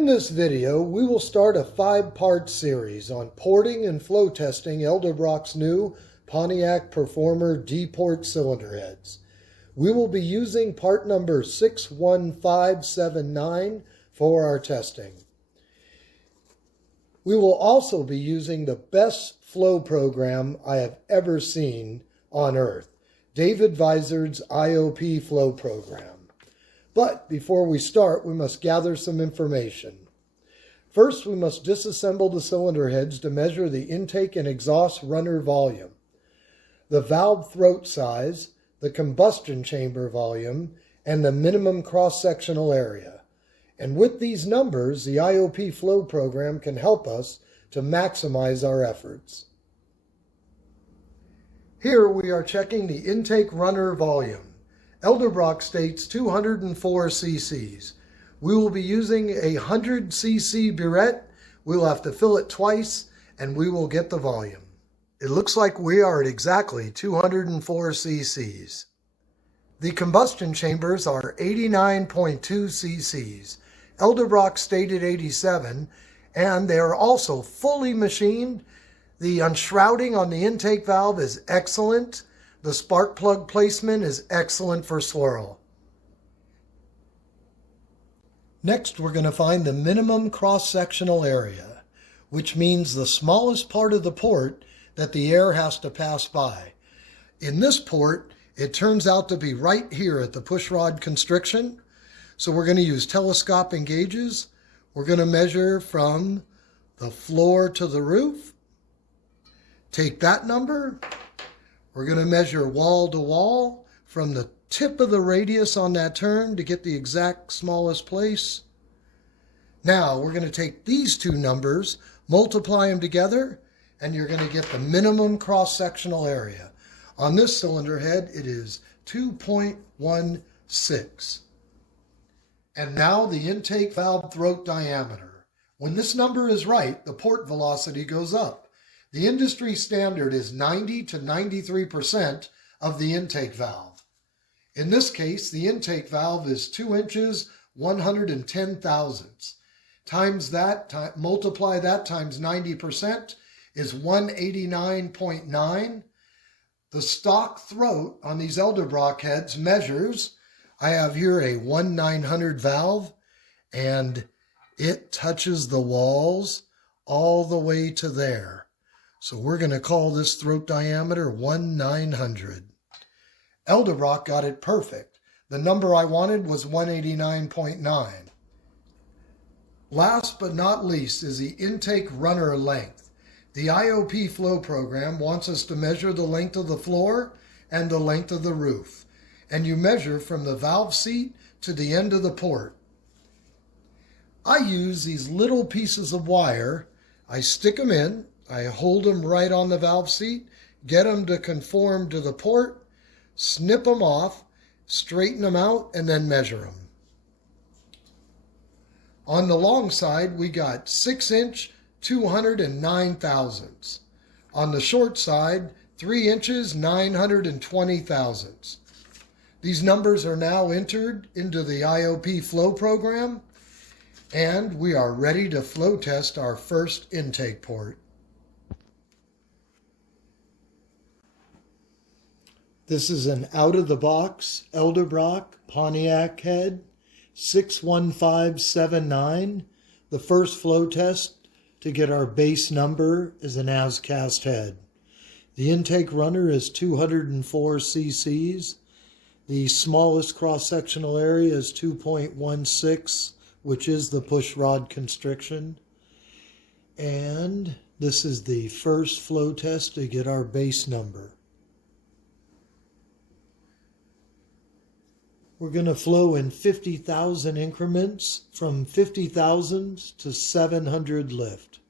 In this video, we will start a 5-part series on porting and flow testing Edelbrock's new Pontiac Performer D-port cylinder heads. We will be using part number 61579 for our testing. We will also be using the best flow program I have ever seen on Earth, David Vizard's IOP flow program. But before we start, we must gather some information. First, we must disassemble the cylinder heads to measure the intake and exhaust runner volume, the valve throat size, the combustion chamber volume, and the minimum cross-sectional area. And with these numbers, the IOP flow program can help us to maximize our efforts. Here we are checking the intake runner volume. Edelbrock states 204 cc's. We will be using a 100 cc burette. We'll have to fill it twice and we will get the volume. It looks like we are at exactly 204 cc's. The combustion chambers are 89.2 cc's. Edelbrock stated 87, and they are also fully machined. The unshrouding on the intake valve is excellent. The spark plug placement is excellent for swirl. Next, we're going to find the minimum cross-sectional area, which means the smallest part of the port that the air has to pass by. In this port, it turns out to be right here at the pushrod constriction. So we're going to use telescoping gauges. We're going to measure from the floor to the roof. Take that number. We're going to measure wall to wall from the tip of the radius on that turn to get the exact smallest place. Now we're going to take these two numbers, multiply them together, and you're going to get the minimum cross-sectional area. On this cylinder head, it is 2.16. And now the intake valve throat diameter. When this number is right, the port velocity goes up. The industry standard is 90 to 93% of the intake valve. In this case, the intake valve is 2 inches, 110 thousandths. Times that, multiply that times 90% is 189.9. The stock throat on these Edelbrock heads measures, I have here a 1900 valve, and it touches the walls all the way to there. So we're going to call this throat diameter 1900. Edelbrock got it perfect. The number I wanted was 189.9. Last but not least is the intake runner length. The IOP flow program wants us to measure the length of the floor and the length of the roof. And you measure from the valve seat to the end of the port. I use these little pieces of wire. I stick them in. I hold them right on the valve seat, get them to conform to the port, snip them off, straighten them out, and then measure them. On the long side, we got 6-inch, 209 thousandths. On the short side, 3 inches, 920 thousandths. These numbers are now entered into the IOP flow program, and we are ready to flow test our first intake port. This is an out-of-the-box Edelbrock Pontiac head, 61579. The first flow test to get our base number is an as-cast head. The intake runner is 204 cc's. The smallest cross-sectional area is 2.16, which is the push rod constriction. And this is the first flow test to get our base number. We're going to flow in 50,000 increments from 50,000 to 700 lift.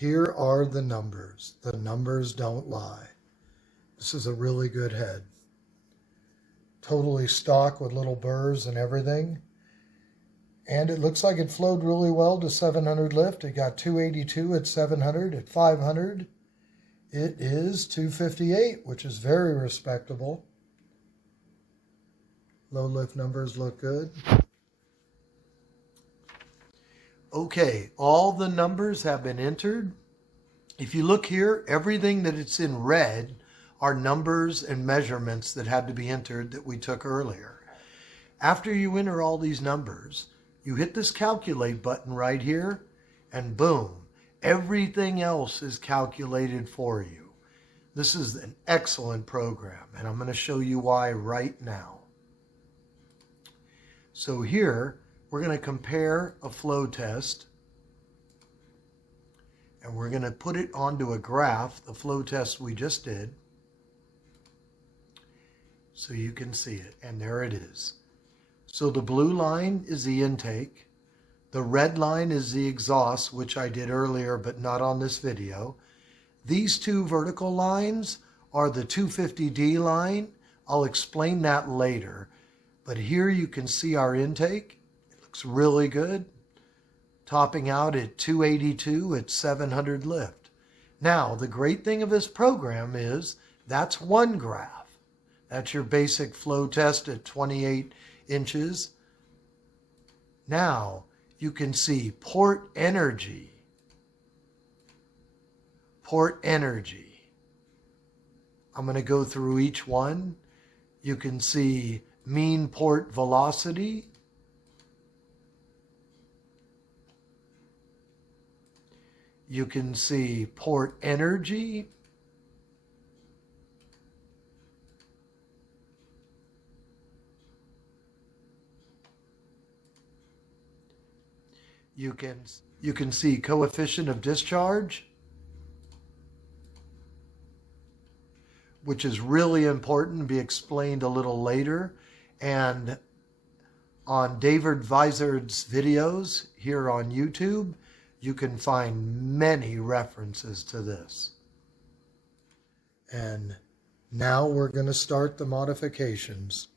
here are the numbers. The numbers don't lie. This is a really good head. Totally stock with little burrs and everything. And it looks like it flowed really well to 700 lift. It got 282 at 700. At 500, it is 258, which is very respectable. Low lift numbers look good. Okay, all the numbers have been entered. If you look here, everything that it's in red are numbers and measurements that had to be entered that we took earlier. After you enter all these numbers, you hit this calculate button right here, and boom, everything else is calculated for you. This is an excellent program, and I'm going to show you why right now. So here, we're going to compare a flow test, and we're going to put it onto a graph, the flow test we just did, so you can see it, and there it is. So the blue line is the intake, the red line is the exhaust, which I did earlier but not on this video. These two vertical lines are the 250D line. I'll explain that later, but here you can see our intake. Looks really good, topping out at 282 at 700 lift. Now, the great thing of this program is that's one graph. That's your basic flow test at 28 inches. Now, you can see port energy. Port energy. I'm going to go through each one. You can see mean port velocity. You can see port energy. You can see coefficient of discharge, which is really important to be explained a little later. And on David Vizard's videos here on YouTube, you can find many references to this. And now we're going to start the modifications.